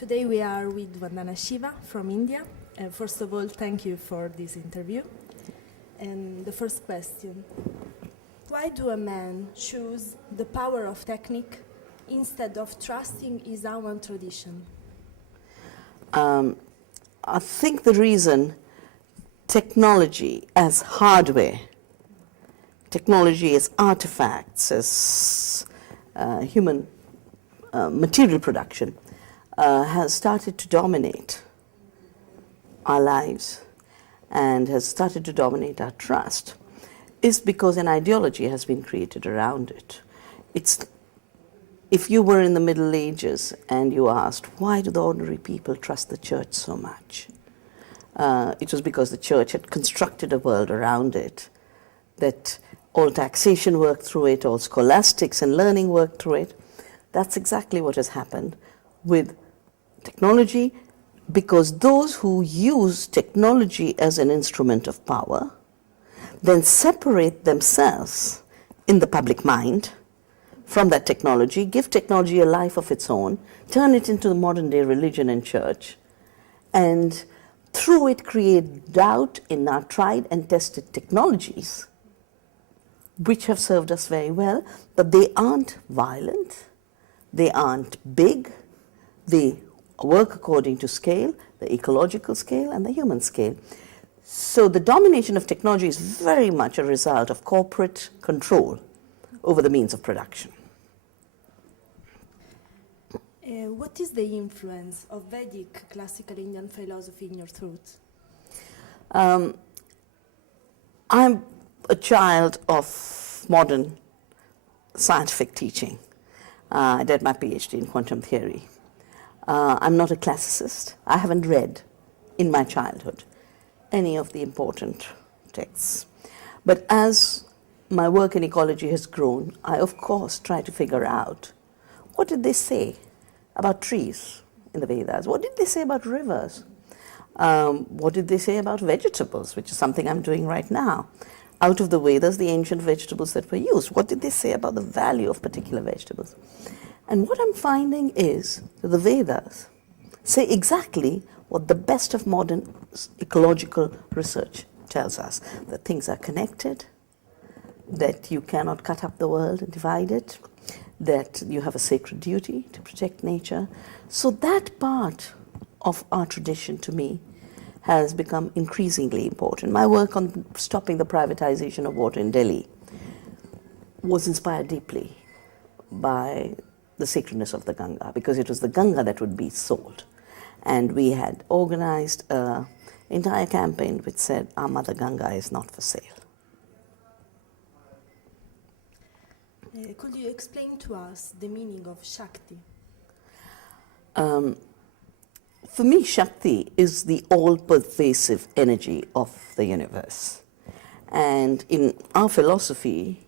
Today we are with Vandana Shiva from India. First of all, thank you for this interview. And the first question, why do a man choose the power of technique instead of trusting his own tradition? I think the reason technology as hardware, technology as artifacts, as human material production has started to dominate our lives and has started to dominate our trust is because an ideology has been created around it. If you were in the Middle Ages and you asked, why do the ordinary people trust the church so much? It was because the church had constructed a world around it, that all taxation worked through it, all scholastics and learning worked through it. That's exactly what has happened with technology, because those who use technology as an instrument of power then separate themselves in the public mind from that technology, give technology a life of its own, turn it into the modern day religion and church, and through it create doubt in our tried and tested technologies, which have served us very well, but they aren't violent, they aren't big, they work according to scale, the ecological scale and the human scale. So the domination of technology is very much a result of corporate control over the means of production. What is the influence of Vedic classical Indian philosophy in your thought? I'm a child of modern scientific teaching. I did my PhD in quantum theory. I'm not a classicist. I haven't read in my childhood any of the important texts. But as my work in ecology has grown, I of course try to figure out, what did they say about trees in the Vedas? What did they say about rivers? What did they say about vegetables, which is something I'm doing right now? Out of the Vedas, the ancient vegetables that were used, what did they say about the value of particular vegetables? And what I'm finding is that the Vedas say exactly what the best of modern ecological research tells us, that things are connected, that you cannot cut up the world and divide it, that you have a sacred duty to protect nature. So that part of our tradition, to me, has become increasingly important. My work on stopping the privatization of water in Delhi was inspired deeply by the sacredness of the Ganga, because it was the Ganga that would be sold. And we had organized an entire campaign which said, our Mother Ganga is not for sale. Could you explain to us the meaning of Shakti? For me, Shakti is the all-pervasive energy of the universe. And in our philosophy,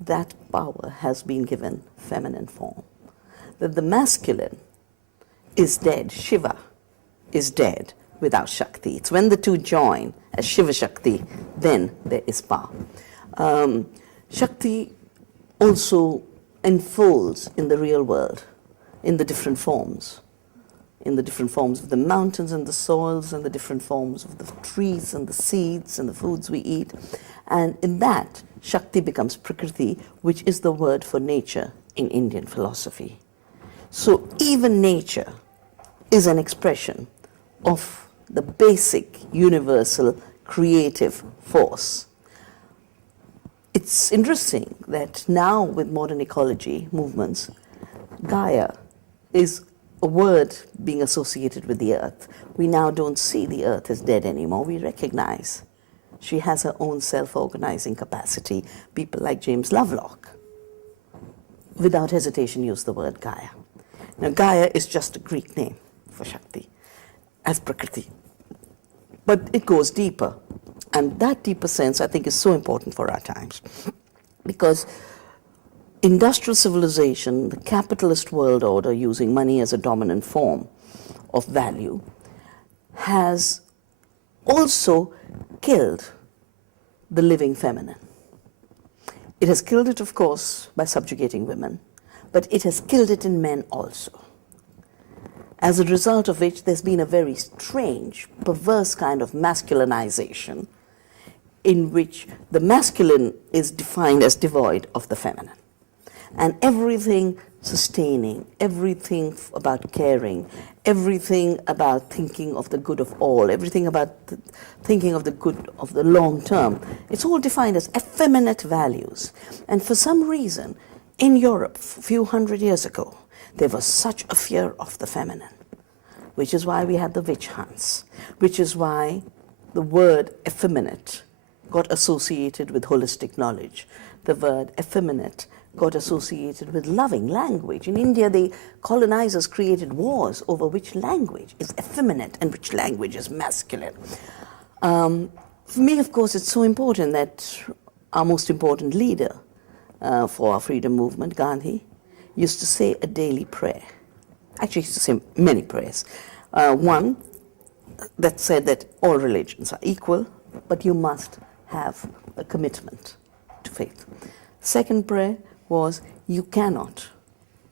that power has been given feminine form. That the masculine is dead, Shiva is dead without Shakti. It's when the two join as Shiva Shakti, then there is power. Shakti also unfolds in the real world, in the different forms of the mountains and the soils, and the different forms of the trees and the seeds and the foods we eat. And in that, Shakti becomes Prakriti, which is the word for nature in Indian philosophy. So even nature is an expression of the basic, universal, creative force. It's interesting that now with modern ecology movements, Gaia is a word being associated with the earth. We now don't see the earth as dead anymore. We recognize she has her own self-organizing capacity. People like James Lovelock, without hesitation, use the word Gaia. Now, Gaia is just a Greek name for Shakti, as Prakriti. But it goes deeper. And that deeper sense, I think, is so important for our times. Because industrial civilization, the capitalist world order using money as a dominant form of value, has also killed the living feminine. It has killed it, of course, by subjugating women, but it has killed it in men also. as a result of which there's been a very strange, perverse kind of masculinization in which the masculine is defined as devoid of the feminine. And everything sustaining, everything about caring, everything about thinking of the good of all, everything about thinking of the good of the long term, it's all defined as effeminate values. And for some reason, in Europe, a few hundred years ago, there was such a fear of the feminine, which is why we had the witch hunts, which is why the word effeminate got associated with holistic knowledge. The word effeminate got associated with loving language. In India, the colonizers created wars over which language is effeminate and which language is masculine. For me, of course, it's so important that our most important leader for our freedom movement, Gandhi, used to say a daily prayer. Actually, he used to say many prayers. One that said that all religions are equal, but you must have a commitment to faith. Second prayer was, you cannot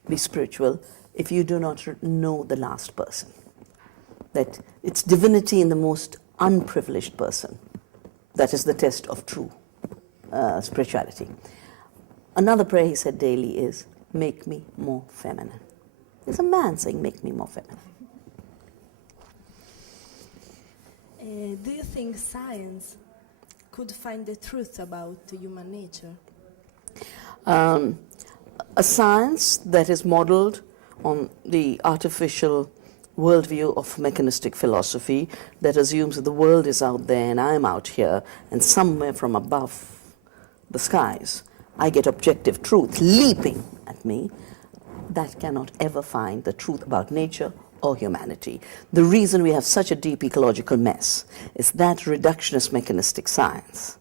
be spiritual if you do not know the last person. That it's divinity in the most unprivileged person. That is the test of true spirituality. Another prayer he said daily is, make me more feminine. There's a man saying, make me more feminine. Do you think science could find the truth about human nature? A science that is modeled on the artificial worldview of mechanistic philosophy that assumes that the world is out there and I'm out here, and somewhere from above the skies I get objective truth leaping at me, that cannot ever find the truth about nature or humanity. The reason we have such a deep ecological mess is that reductionist mechanistic science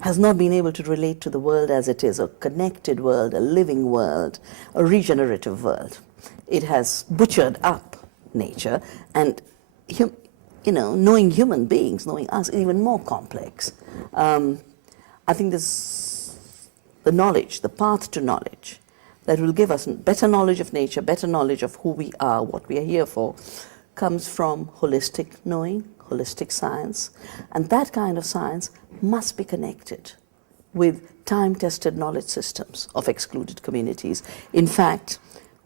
has not been able to relate to the world as it is, a connected world, a living world, a regenerative world. It has butchered up nature, and knowing human beings, knowing us, is even more complex. I think this, the knowledge, the path to knowledge, that will give us better knowledge of nature, better knowledge of who we are, what we are here for, comes from holistic knowing, holistic science. And that kind of science must be connected with time-tested knowledge systems of excluded communities. In fact,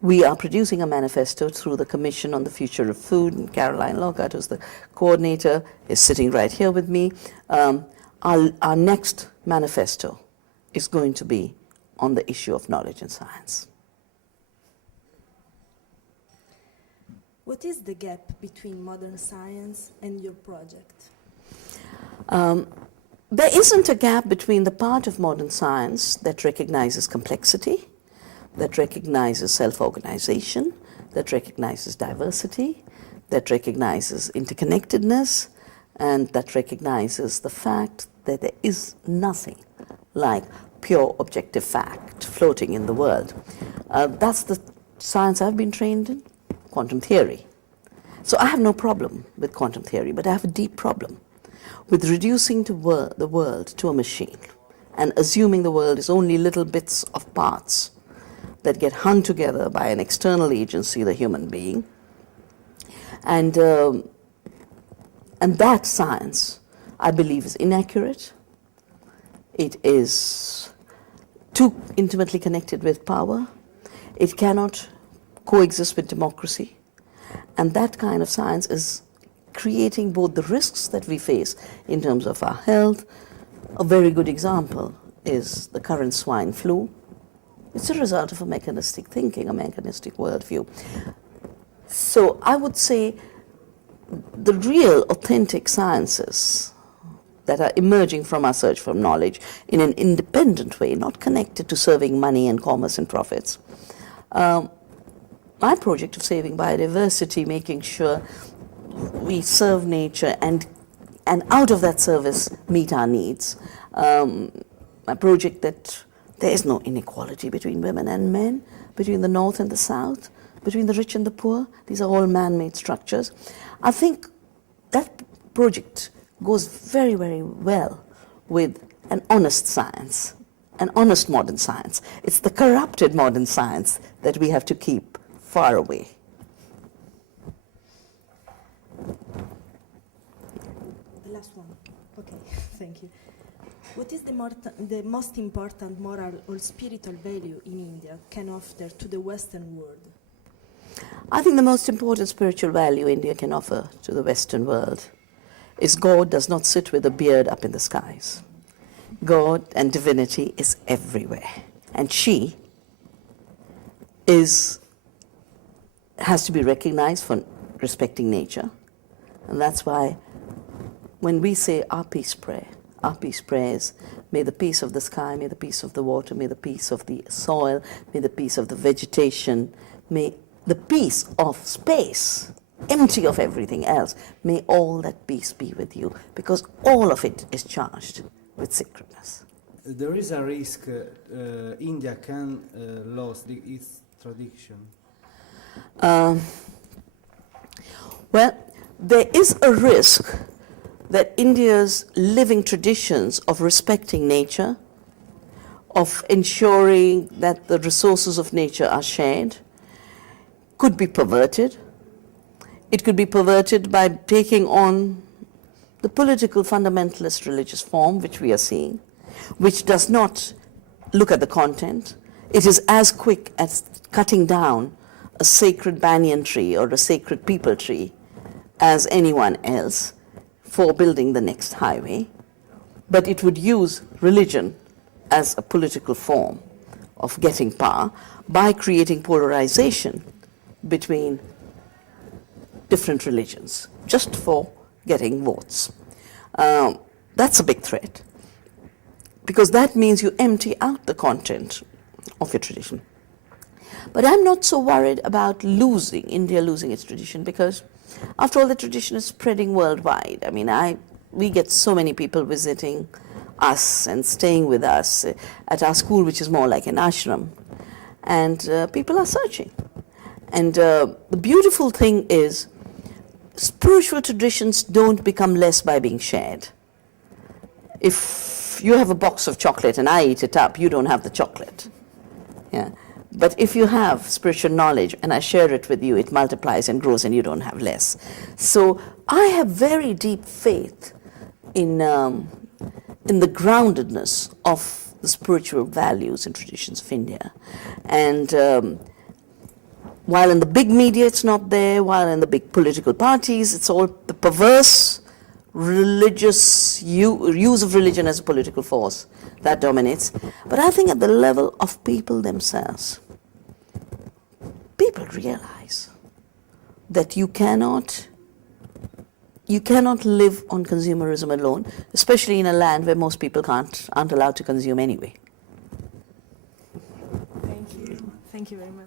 we are producing a manifesto through the Commission on the Future of Food, and Caroline Lockhart, who's the coordinator, is sitting right here with me. Our next manifesto is going to be on the issue of knowledge and science. What is the gap between modern science and your project? There isn't a gap between the part of modern science that recognizes complexity, that recognizes self-organization, that recognizes diversity, that recognizes interconnectedness, and that recognizes the fact that there is nothing like pure objective fact floating in the world. That's the science I've been trained in, quantum theory. So I have no problem with quantum theory, but I have a deep problem with reducing the world to a machine and assuming the world is only little bits of parts that get hung together by an external agency, the human being. And that science, I believe, is inaccurate. It is too intimately connected with power. It cannot coexist with democracy. And that kind of science is creating both the risks that we face in terms of our health. A very good example is the current swine flu. It's a result of a mechanistic thinking, a mechanistic worldview. So I would say the real authentic sciences that are emerging from our search for knowledge in an independent way, not connected to serving money and commerce and profits. My project of saving biodiversity, making sure we serve nature and out of that service meet our needs. My project that there is no inequality between women and men, between the North and the South, between the rich and the poor. These are all man-made structures. I think that project goes very, very well with an honest science, an honest modern science. It's the corrupted modern science that we have to keep far away. last one. Okay, thank you. What is the most important moral or spiritual value in India can offer to the Western world? I think the most important spiritual value India can offer to the Western world is God does not sit with a beard up in the skies. God and divinity is everywhere. And she has to be recognized for respecting nature. And that's why when we say our peace prayer is, may the peace of the sky, may the peace of the water, may the peace of the soil, may the peace of the vegetation, may the peace of space, empty of everything else, may all that peace be with you, because all of it is charged with sacredness. There is a risk India can lose its tradition. Well, there is a risk that India's living traditions of respecting nature, of ensuring that the resources of nature are shared, could be perverted. It could be perverted by taking on the political fundamentalist religious form, which we are seeing, which does not look at the content. It is as quick as cutting down a sacred banyan tree or a sacred peepal tree as anyone else for building the next highway. But it would use religion as a political form of getting power by creating polarization between different religions, just for getting votes. That's a big threat, because that means you empty out the content of your tradition. But I'm not so worried about India losing its tradition, because after all, the tradition is spreading worldwide. I mean, we get so many people visiting us and staying with us at our school, which is more like an ashram, and people are searching. And the beautiful thing is, spiritual traditions don't become less by being shared. If you have a box of chocolate and I eat it up, you don't have the chocolate. Yeah. But if you have spiritual knowledge and I share it with you, it multiplies and grows and you don't have less. So I have very deep faith in the groundedness of the spiritual values and traditions of India. And while in the big media it's not there, while in the big political parties it's all the perverse religious use of religion as a political force that dominates. But I think at the level of people themselves, people realize that you cannot live on consumerism alone, especially in a land where most people aren't allowed to consume anyway. Thank you. Thank you very much.